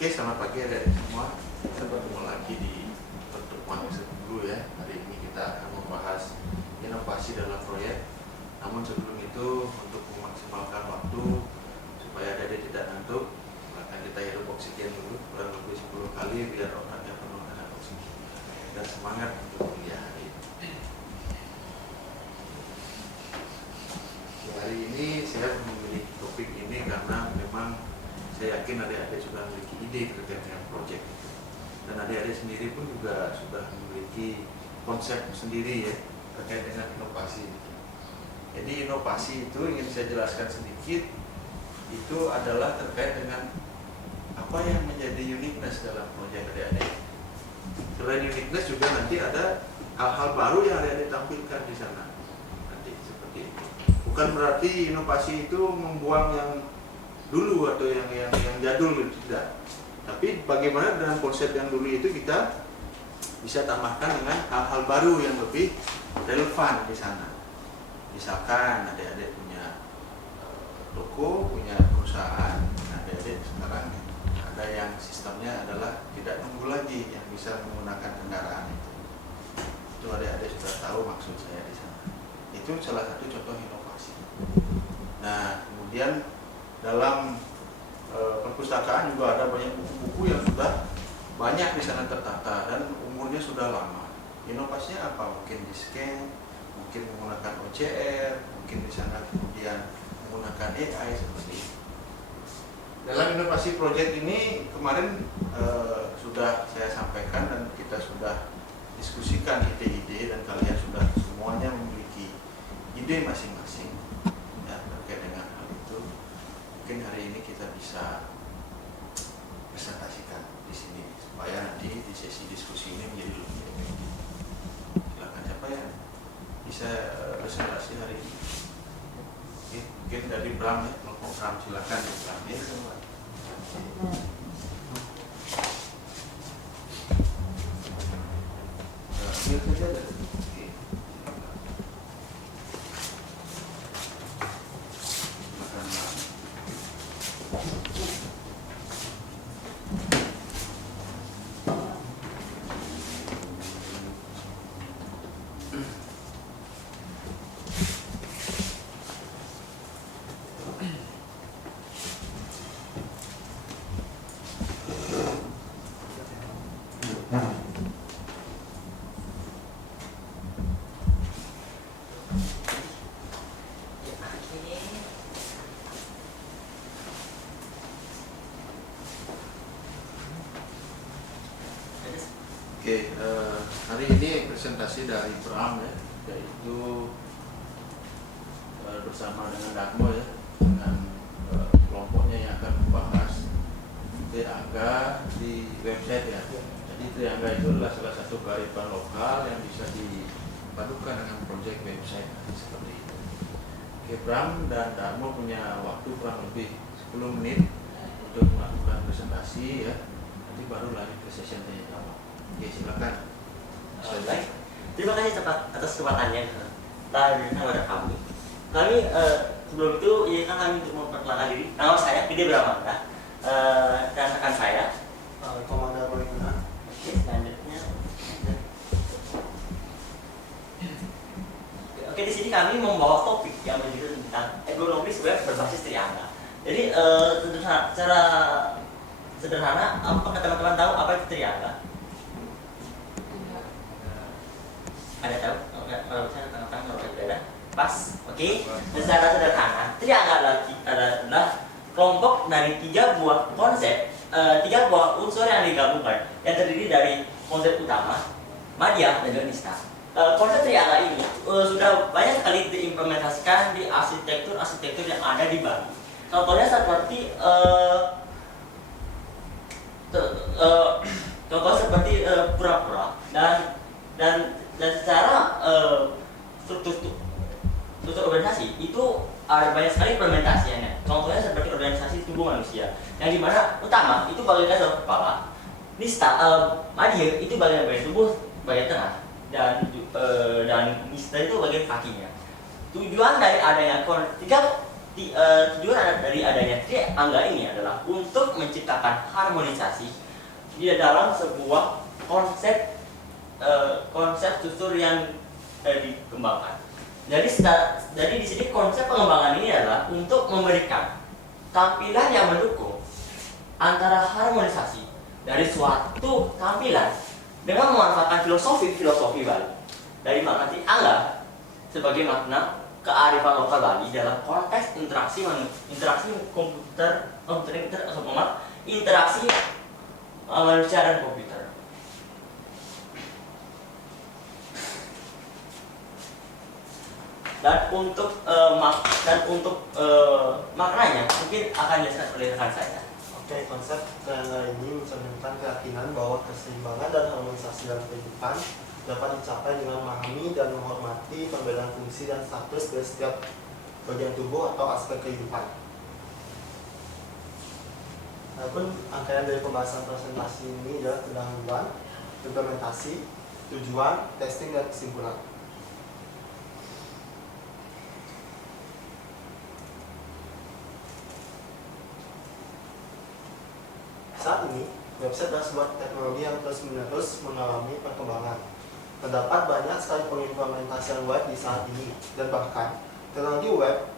Oke, selamat pagi adik-adik semua. Kita bertemu lagi di pertemuan ke-10 ya. Hari ini kita akan membahas inovasi dalam proyek. Namun sebelum itu, untuk memaksimalkan waktu supaya adik-adik tidak ngantuk, akan kita hirup oksigen dulu kurang lebih 10 kali biar otaknya penuh dengan oksigen dan semangat untuk kuliah hari ini. Hari ini saya memilih topik ini karena memang saya yakin adik-adik sudah memiliki ide terkait dengan proyek itu. Dan adik-adik sendiri pun juga sudah memiliki konsep sendiri ya terkait dengan inovasi. Jadi inovasi itu ingin saya jelaskan sedikit, itu adalah terkait dengan apa yang menjadi uniqueness dalam proyek adik-adik. Selain uniqueness juga nanti ada hal-hal baru yang adik-adik tampilkan di sana. Nanti seperti itu. Bukan berarti inovasi itu membuang yang dulu atau yang jadul gitu, tidak. Tapi bagaimana dengan konsep yang dulu itu kita bisa tambahkan dengan hal-hal baru yang lebih relevan di sana. Misalkan adik-adik punya toko, punya perusahaan, adik-adik sekarang ada yang sistemnya adalah tidak nunggu lagi yang bisa menggunakan kendaraan itu. Itu adik-adik sudah tahu maksud saya di sana. Itu salah satu contoh inovasi. Nah, kemudian dalam perpustakaan juga ada banyak buku-buku yang sudah banyak di sana tertata dan umurnya sudah lama. Inovasinya apa? Mungkin di scan, mungkin menggunakan OCR, mungkin di sana kemudian menggunakan AI seperti itu. Dalam inovasi proyek ini kemarin sudah saya sampaikan dan kita sudah diskusikan ide-ide dan kalian sudah semuanya memiliki ide masing-masing ya, terkait dengan hal itu. Mungkin hari ini kita bisa presentasikan di sini supaya nanti di sesi diskusi ini menjadi lebih efektif. Silakan siapa yang bisa presentasi hari ini? Mungkin dari Bram ya, kelompok Bram, silakan ya Bram ya. Ambil saja dari hari ini presentasi dari Bram ya, yaitu bersama dengan Darmo ya, dengan kelompoknya yang akan membahas Triangga di website ya. Jadi Triangga itu adalah salah satu kearifan lokal yang bisa dipadukan dengan proyek website seperti itu. Oke, Bram dan Darmo punya waktu kurang lebih 10 menit untuk melakukan presentasi ya. Nanti baru lari ke sesi tanya jawab. Oke, silakan. Baik, terima kasih cepat atas kesempatannya kepada kami. Kami sebelum itu izinkan kami untuk memperkenalkan diri. Nama saya Pide Bramanda dan rekan saya Komandan Royuna. Oke, selanjutnya. Oke, di sini kami membawa topik yang berjudul tentang ergonomis web berbasis Triangga. Jadi secara sederhana, apakah teman-teman tahu apa itu Triangga? Ada tahu? Kalau misalnya tengah-tengah kalau ada pas, oke. Secara sederhana, Triangga adalah kelompok dari 3 buah konsep, 3 buah unsur yang digabungkan, yang terdiri dari konsep utama, media, dan juga nista. Konsep Triangga ini sudah banyak sekali diimplementasikan di arsitektur yang ada di Bali. Contohnya seperti pura-pura dan secara struktur organisasi itu ada banyak sekali implementasinya. Contohnya seperti organisasi tubuh manusia, yang dimana utama itu bagian dasar kepala, nista, media itu bagian tubuh bagian tengah, dan nista itu bagian kakinya. Tujuan dari adanya tujuan dari adanya triangga ini adalah untuk menciptakan harmonisasi di dalam sebuah konsep struktur yang dikembangkan. Jadi di sini konsep pengembangan ini adalah untuk memberikan tampilan yang mendukung antara harmonisasi dari suatu tampilan dengan memanfaatkan filosofi Bali dari makna triangga sebagai makna kearifan lokal Bali dalam konteks interaksi komputer interaksi manusia dan komputer. Dan untuk maknanya mungkin akan dijelaskan oleh rekan saya. Oke, konsep triangga ini mencerminkan keyakinan bahwa keseimbangan dan harmonisasi dalam kehidupan dapat dicapai dengan memahami dan menghormati perbedaan fungsi dan status dari setiap bagian tubuh atau aspek kehidupan. Adapun rangkaian dari pembahasan presentasi ini adalah pendahuluan, implementasi, tujuan, testing, dan kesimpulan. Saat ini, website adalah sebuah teknologi yang terus-menerus mengalami perkembangan. Terdapat banyak sekali pengimplementasian web di saat ini, dan bahkan teknologi web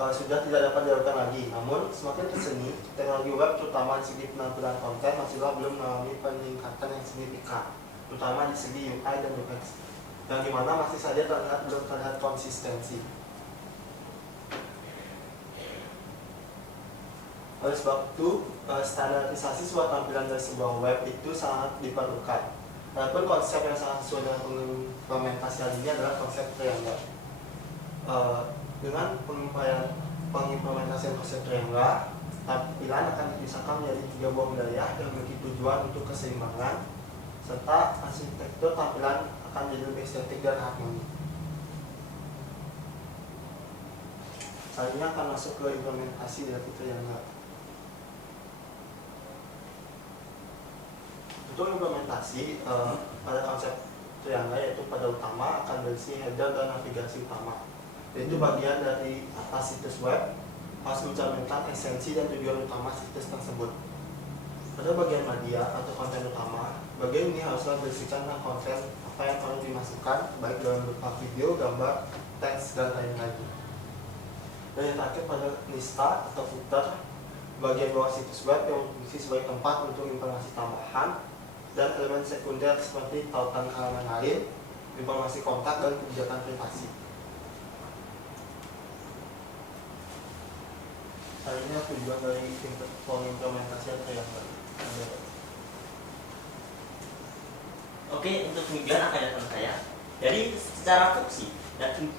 sudah tidak dapat dilakukan lagi. Namun, semakin kesini, teknologi web terutama di segi penampilan konten masihlah belum mengalami peningkatan yang signifikan, terutama di segi UI dan UX, yang dimana masih saja belum terlihat konsistensi. Oleh sebab itu, standarisasi sebuah tampilan dari sebuah web itu sangat diperlukan. Adapun konsep yang sangat sesuai dengan pengimplementasian ini adalah konsep triangga. Dengan pengimplementasian konsep triangga, tampilan akan dipisahkan menjadi 3 buah wilayah yang memiliki tujuan untuk keseimbangan, serta arsitektur tampilan akan menjadi lebih estetik dan harmoni. Selanjutnya akan masuk ke implementasi dari triangga. Untuk implementasi pada konsep triangga, yaitu pada utama akan berisi header dan navigasi utama, yaitu bagian dari atas situs web harus mencerminkan esensi dan tujuan utama situs tersebut. Pada bagian media atau konten utama, bagian ini haruslah berisikan konten apa yang perlu dimasukkan, baik dalam berupa video, gambar, teks, dan lain-lain. Dan yang terakhir pada lista atau footer, bagian bawah situs web yang berfungsi sebagai tempat untuk informasi tambahan dan elemen sekunder seperti tautan halaman lain, informasi kontak, dan kebijakan privasi. Selanjutnya tujuan dari pengimplementasian triangga. Oke, untuk tujuan akan datang saya. Jadi secara fungsi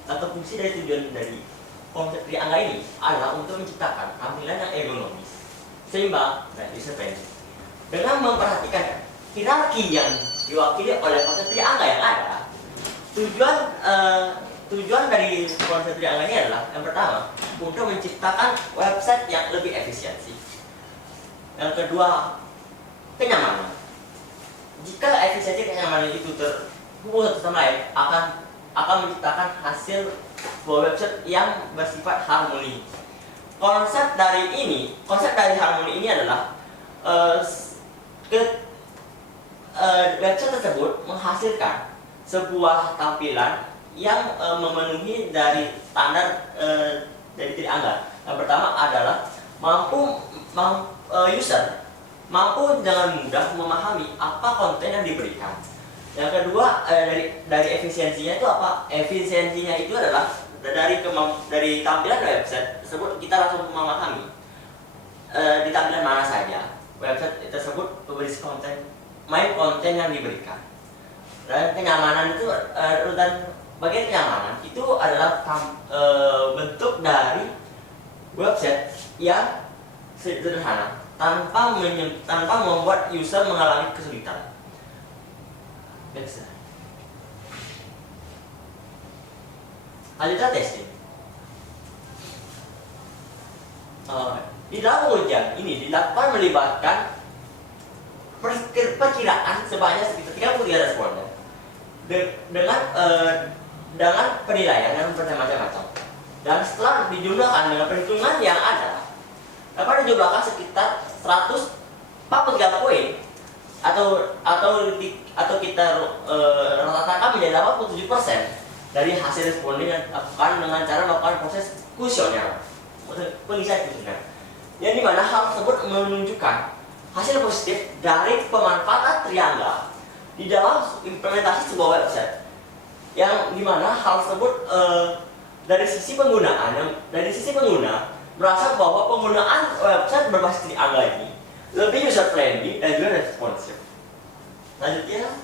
atau fungsi dari tujuan dari konsep triangga ini adalah untuk menciptakan tampilan yang ergonomis, seimbang, dan user friendly. Dengan memperhatikan hierarki yang diwakili oleh konsep triangga yang ada, tujuan dari konsep triangga ini adalah yang pertama, untuk menciptakan website yang lebih efisiensi. Yang kedua, kenyamanan. Jika efisiensi kenyamanan itu terhubung satu sama lain, akan menciptakan hasil sebuah website yang bersifat harmoni. Konsep dari harmoni ini adalah website tersebut menghasilkan sebuah tampilan yang memenuhi dari standar dari triangga. Yang pertama adalah user mampu dengan mudah memahami apa konten yang diberikan. Yang kedua, dari efisiensinya itu apa? Efisiensinya itu adalah dari tampilan website tersebut kita langsung memahami di tampilan mana saja website tersebut berisi konten yang diberikan. Dan kenyamanan itu dan bagian kenyamanan itu adalah bentuk dari website yang sederhana tanpa membuat user mengalami kesulitan. Lanjutnya testing. Di dalam ujian ini dilakukan melibatkan perkiraan sebanyak sekitar 33 responden dengan penilaian yang bermacam-macam, dan setelah dijumlahkan dengan perhitungan yang ada dapat dijumlahkan sekitar 143 poin atau kita ratakan menjadi 87% dari hasil responden yang dilakukan dengan cara melakukan proses kuesioner, pengisian kuesioner, yang dimana hal tersebut menunjukkan hasil positif dari pemanfaatan triangga di dalam implementasi sebuah website, yang dimana hal tersebut dari sisi pengguna merasa bahwa penggunaan website berbasis triangga ini lebih user friendly dan juga responsif. Selanjutnya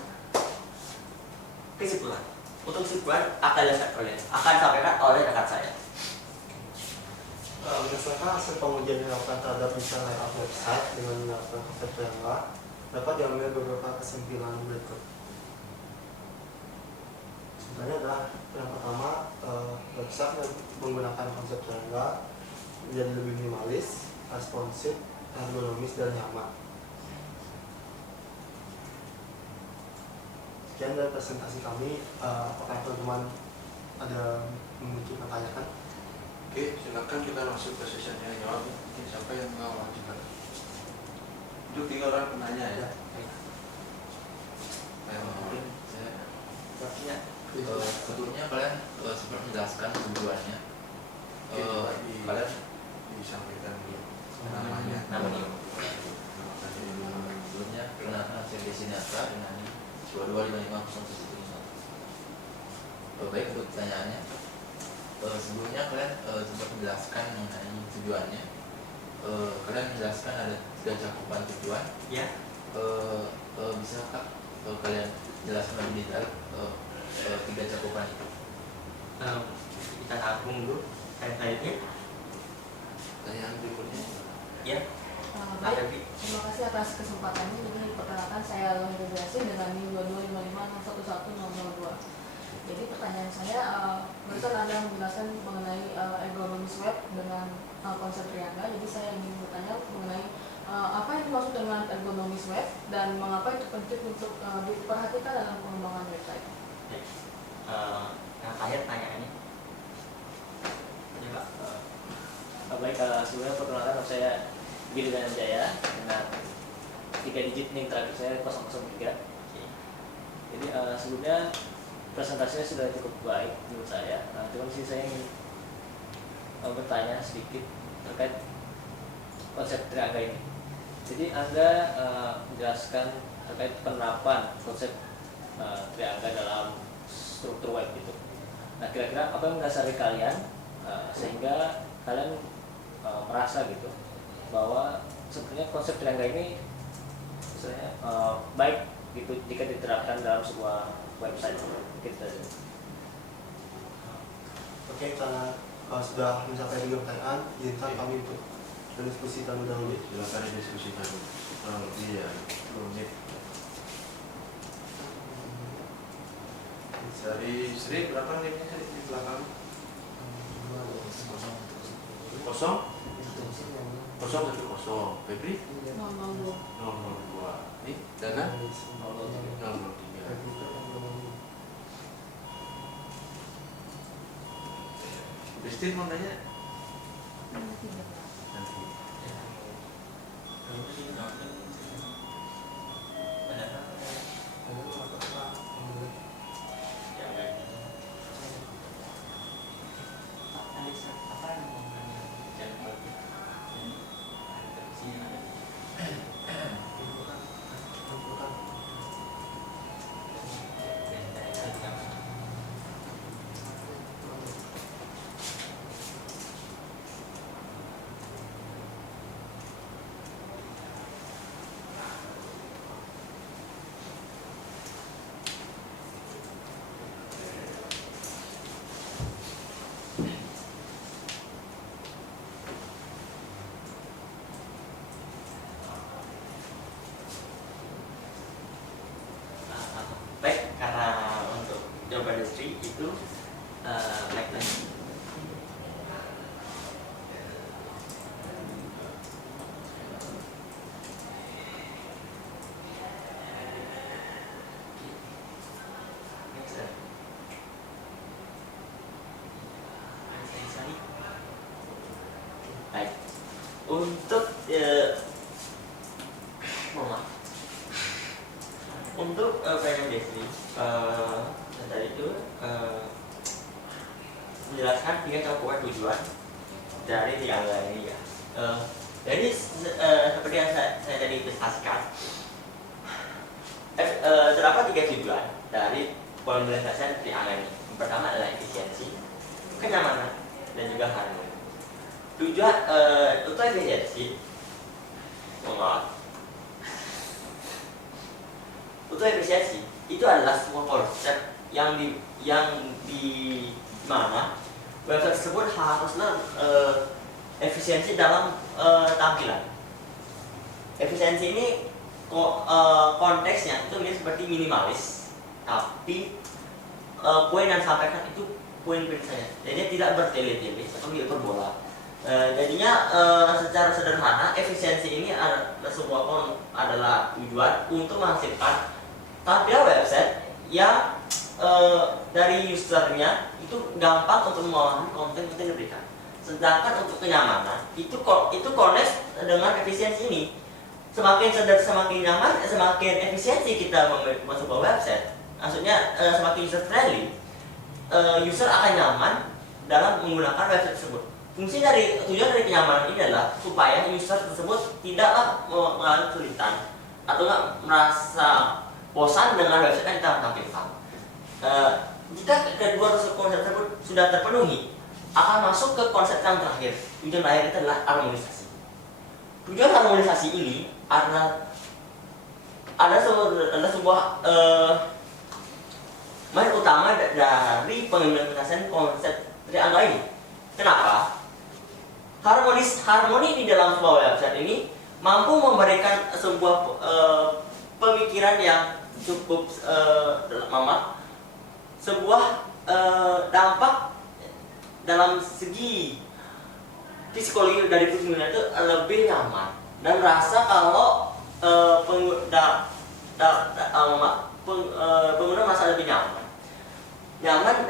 kesimpulan. Untuk kesimpulan akan disampaikan oleh rekan saya. Berdasarkan hasil pengujian yang dilakukan terhadap desain layout website dengan menggunakan konsep triangga, dapat diambil beberapa kesimpulan berikut. Contohnya adalah yang pertama, website yang menggunakan konsep triangga menjadi lebih minimalis, responsif, ergonomis, dan nyaman. Sekian dari presentasi kami. Apakah teman-teman ada memiliki pertanyaan? Oke, silakan kita masuk ke sesinya jawab. Siapa yang mau lanjutkan? Itu 3 orang penanya ya. Sebelumnya kalian sempat menjelaskan tujuannya. Kalian disampaikan dulu namanya. Sebelumnya perkenalkan hasil destinasi dengan 225501. Baik, untuk pertanyaannya, sebelumnya kalian sempat menjelaskan mengenai tujuannya. Kalian menjelaskan ada 3 cakupan tujuan. Ya. Bisakah kalian jelaskan lebih detail 3 cakupan itu? Kita rangkum dulu selanjutnya. Pertanyaan berikutnya. Ya. Baik, terima kasih atas kesempatannya. Jadi perkenalkan saya Lohir Yasin dengan NIM 2255111002. Jadi pertanyaan saya, barusan Anda menjelaskan mengenai ergonomis web dengan konsep triangga. Jadi saya ingin bertanya mengenai apa yang dimaksud dengan ergonomis web dan mengapa itu penting untuk diperhatikan dalam pengembangan website. Yang terakhir pertanyaannya. Coba. Baik, sebelumnya perkenalkan saya Giri Jaya dengan 3 digit nih terakhir saya 003. Jadi sebelumnya presentasinya sudah cukup baik menurut saya. Cuma sih saya ingin bertanya sedikit terkait konsep triangga ini. Jadi Anda menjelaskan terkait penerapan konsep triangga dalam struktur web itu. Nah, kira-kira apa yang mendasari kalian sehingga kalian merasa gitu bahwa sebenarnya konsep triangga ini misalnya baik gitu jika diterapkan dalam sebuah website gitu. Oke, karena sudah mencapai 3 pertanyaan, izinkan kami untuk berdiskusi terlebih dahulu. Silakan didiskusikan kurang lebih ya 10 menit. Dari Sri berapa menitnya di belakang? Kosong? Kosong 10. Febri? 002. 002. Ini Dana? 003. Christine mau nanya? Nanti. Baik, karena untuk jawaban industri itu like lagi. Next, Untuk Premium Daily tadi itu menjelaskan 3 cakupan tujuan dari triangle ini ya. Jadi seperti yang saya tadi presentasikan, terdapat 3 tujuan dari pemeliharaan triangle ini. Yang pertama adalah efisiensi, kenyamanan, dan juga harmoni. Tujuan untuk efisiensi, untuk efisiensi itu adalah sebuah konsep yang di mana website tersebut haruslah efisiensi dalam tampilan. Efisiensi ini konteksnya itu mirip seperti minimalis, tapi poin yang disampaikan itu poin-poin saja. Jadi tidak bertele-tele atau hiperbola. Jadinya secara sederhana efisiensi ini adalah tujuan untuk menghasilkan tampilan website yang dari usernya itu gampang untuk memahami konten yang diberikan. Sedangkan untuk kenyamanan itu connect dengan efisiensi ini. Semakin nyaman, semakin efisiensi kita masuk ke website. Maksudnya semakin user friendly, user akan nyaman dalam menggunakan website tersebut. Tujuan dari kenyamanan ini adalah supaya user tersebut tidaklah mengalami kesulitan atau nggak merasa bosan dengan website yang kita tampilkan. Jika kedua konsep tersebut sudah terpenuhi, akan masuk ke konsep yang terakhir. Tujuan terakhir itu adalah harmonisasi. Tujuan harmonisasi ini ada sebuah main utama dari pengimplementasian konsep triangle ini. Kenapa? Harmoni di dalam sebuah website ini mampu memberikan sebuah pemikiran yang cukup lama, sebuah dampak dalam segi psikologi dari pengguna itu lebih nyaman dan merasa kalau pengguna merasa lebih nyaman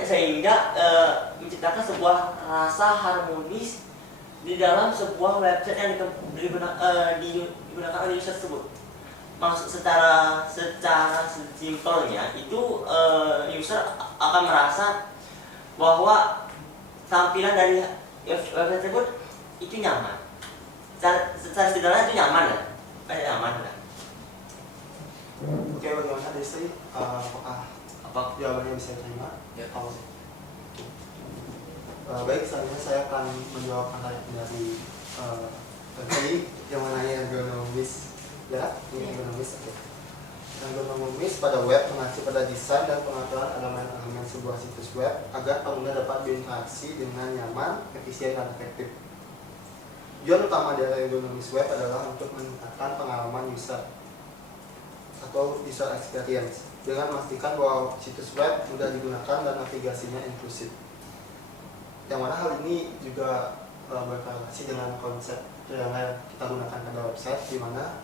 sehingga menciptakan sebuah rasa harmonis di dalam sebuah website yang digunakan oleh user tersebut. Maksud secara simpelnya itu user akan merasa bahwa tampilan dari website tersebut itu nyaman. Secara sederhana itu nyaman ya, nyaman ya. Oke, bagaimana Destri? Apakah jawabannya bisa diterima? Ya. Baik, selanjutnya saya akan menjawab pertanyaan dari tadi yang mengenai ergonomis. Ya, ini ergonomis. Oke. Ergonomis pada web mengacu pada desain dan pengaturan elemen-elemen sebuah situs web agar pengguna dapat berinteraksi dengan nyaman, efisien, dan efektif. Tujuan utama dari ergonomis web adalah untuk meningkatkan pengalaman user atau user experience dengan memastikan bahwa situs web mudah digunakan dan navigasinya inklusif. Yang mana hal ini juga berkorelasi dengan konsep yang kita gunakan pada website, di mana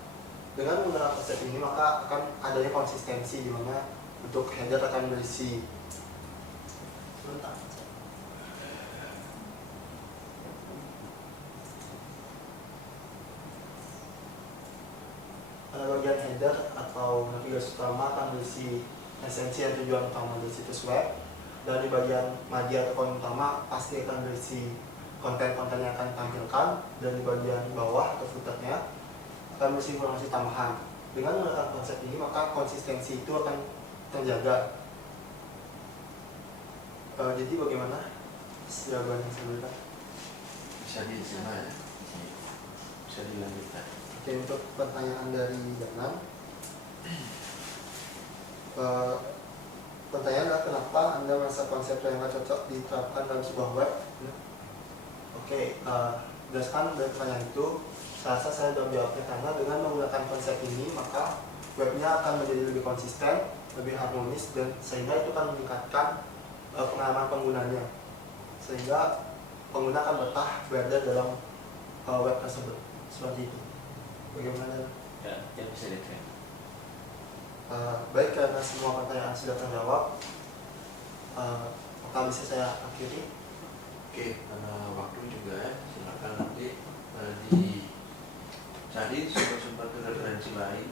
dengan menggunakan konsep ini maka akan adanya konsistensi, di mana untuk header akan berisi pada bagian header atau navigasi utama akan berisi esensi dan tujuan utama dari situs web, dan di bagian media atau kolom utama pasti akan berisi konten-konten yang akan ditampilkan, dan di bagian bawah atau footernya akan berisi informasi tambahan. Dengan menggunakan konsep ini maka konsistensi itu akan terjaga. Jadi bagaimana jawaban yang saya berikan? Bisa diterima ya, bisa dilanjutkan. Oke, untuk pertanyaan dari Danan, pertanyaan adalah kenapa Anda merasa konsep yang cocok diterapkan dalam sebuah web? Oke, berdasarkan dari pertanyaan itu, saya rasa saya sudah menjawabnya, karena dengan menggunakan konsep ini maka webnya akan menjadi lebih konsisten, lebih harmonis, dan sehingga itu akan meningkatkan pengalaman penggunanya, sehingga pengguna akan betah berada dalam web tersebut. Seperti itu. Bagaimana? Ya bisa diterima. Baik, karena semua pertanyaan sudah terjawab, apakah bisa saya akhiri? Oke, karena waktu juga ya, silakan nanti dicari sumber-sumber referensi lain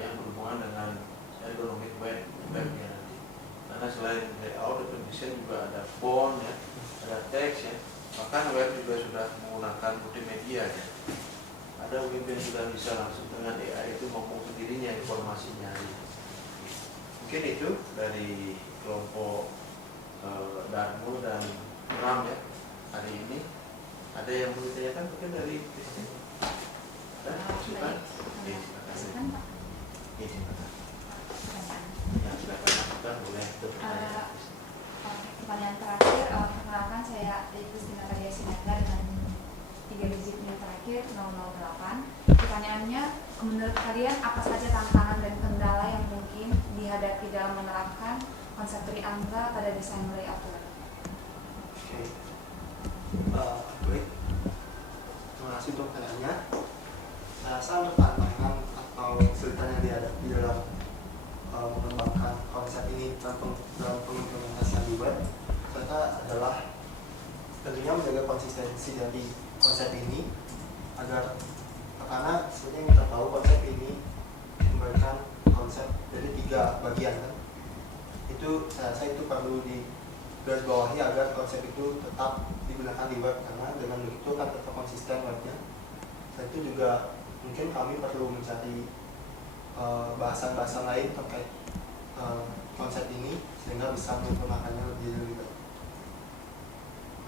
yang berhubungan dengan bahkan web juga sudah menggunakan multimedia ya. Ada web yang sudah bisa langsung dengan AI itu ngomong sendirinya informasinya. Mungkin itu dari kelompok Darmo dan Ram ya hari ini. Ada yang mau ditanyakan mungkin dari Christine? Ada? Silakan. Oke, silakan. Oke, silakan. Ya, silakan lakukan boleh bertanya. Pertanyaan terakhir, perkenalkan saya Christina Kadia Sinaga dengan 3 digit NIM terakhir 008. Pertanyaannya, menurut kalian apa saja tantangan dan kendala yang mungkin dihadapi dalam menerapkan konsep triangga pada desain layout web? Oke. Baik. Terima kasih untuk pertanyaannya. Saya rasa untuk tantangan atau kesulitan yang dihadapi dalam mengembangkan konsep ini dalam pengimplementasian di web, serta adalah tentunya menjaga konsistensi dari konsep ini agar, karena seperti yang kita tahu konsep ini memberikan konsep dari 3 bagian kan. Itu saya rasa itu perlu digarisbawahi agar konsep itu tetap digunakan di web, karena dengan begitu kan tetap konsisten webnya. Dan itu juga mungkin kami perlu mencari bahasan-bahasan lain terkait konsep ini sehingga bisa mengimplementasikannya lebih baik.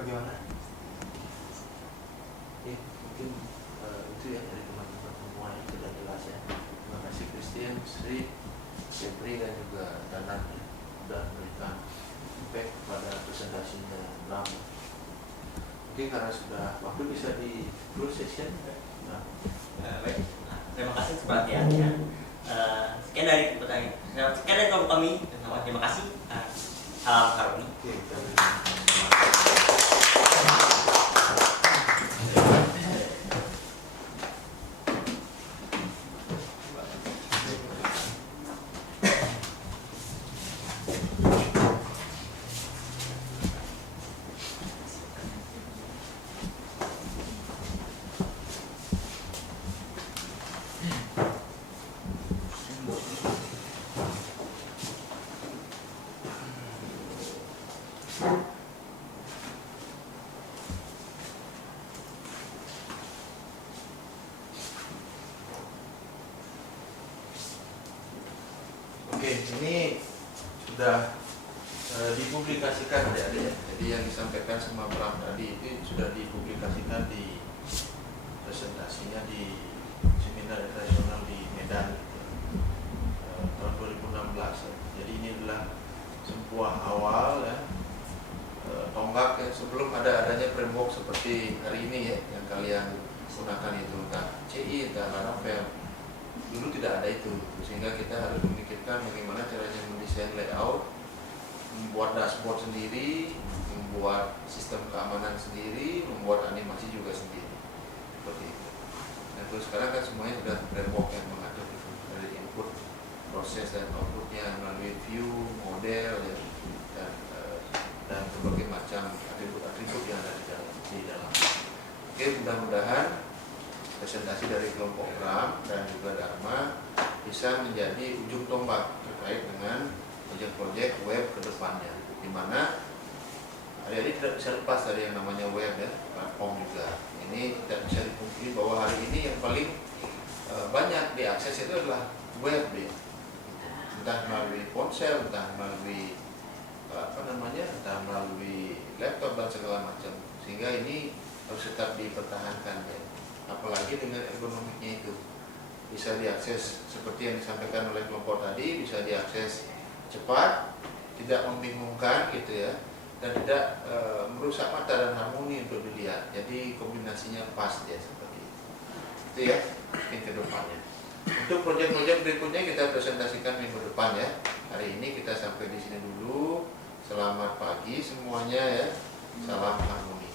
Bagaimana? Ya, mungkin itu ya dari teman-teman semua yang sudah jelas ya. Terima kasih Christian, Sri, Jeffrey dan juga Danan ya, sudah memberikan feedback kepada presentasinya Ram. Mungkin karena sudah waktu bisa di close session. Nah, Baik, terima kasih atas perhatiannya. Sekian dari kelompok kami. Terima kasih. Salam harmoni. oke, Oke, ini sudah dipublikasikan adik-adik. Jadi yang disampaikan sama Bram tadi itu sudah dipublikasikan di presentasinya di seminar internasional di Medan tahun 2016 ya. Jadi ini adalah sebuah awal ya, tonggak ya, sebelum adanya framework seperti hari ini ya yang kalian gunakan itu, entah CI, entah Laravel. Dulu tidak ada itu, sehingga kita harus memikirkan bagaimana caranya mendesain layout, membuat dashboard sendiri, membuat sistem keamanan sendiri, membuat animasi juga sendiri, seperti itu. Nah terus sekarang kan semuanya sudah framework yang mengatur itu, dari input, proses dan outputnya melalui view, model ya, dan berbagai macam atribut-atribut yang ada di dalam. Oke, mudah-mudahan presentasi dari kelompok Ram dan juga Dharma bisa menjadi ujung tombak terkait dengan proyek-proyek web ke depannya, di mana hari-hari tidak bisa lepas dari yang namanya web ya, platform juga. Ini tidak bisa dipungkiri bahwa hari ini yang paling banyak diakses itu adalah web ya. Entah melalui ponsel, entah melalui entah melalui laptop dan segala macam. Sehingga ini harus tetap dipertahankan ya. Apalagi dengan ergonomiknya itu bisa diakses seperti yang disampaikan oleh kelompok tadi, bisa diakses cepat, tidak membingungkan gitu ya, dan tidak merusak mata dan harmoni untuk dilihat. Jadi kombinasinya pas ya seperti itu ya, mungkin ke depannya. Untuk proyek-proyek berikutnya kita presentasikan minggu depan ya. Hari ini kita sampai di sini dulu. Selamat pagi semuanya ya. Salam harmoni.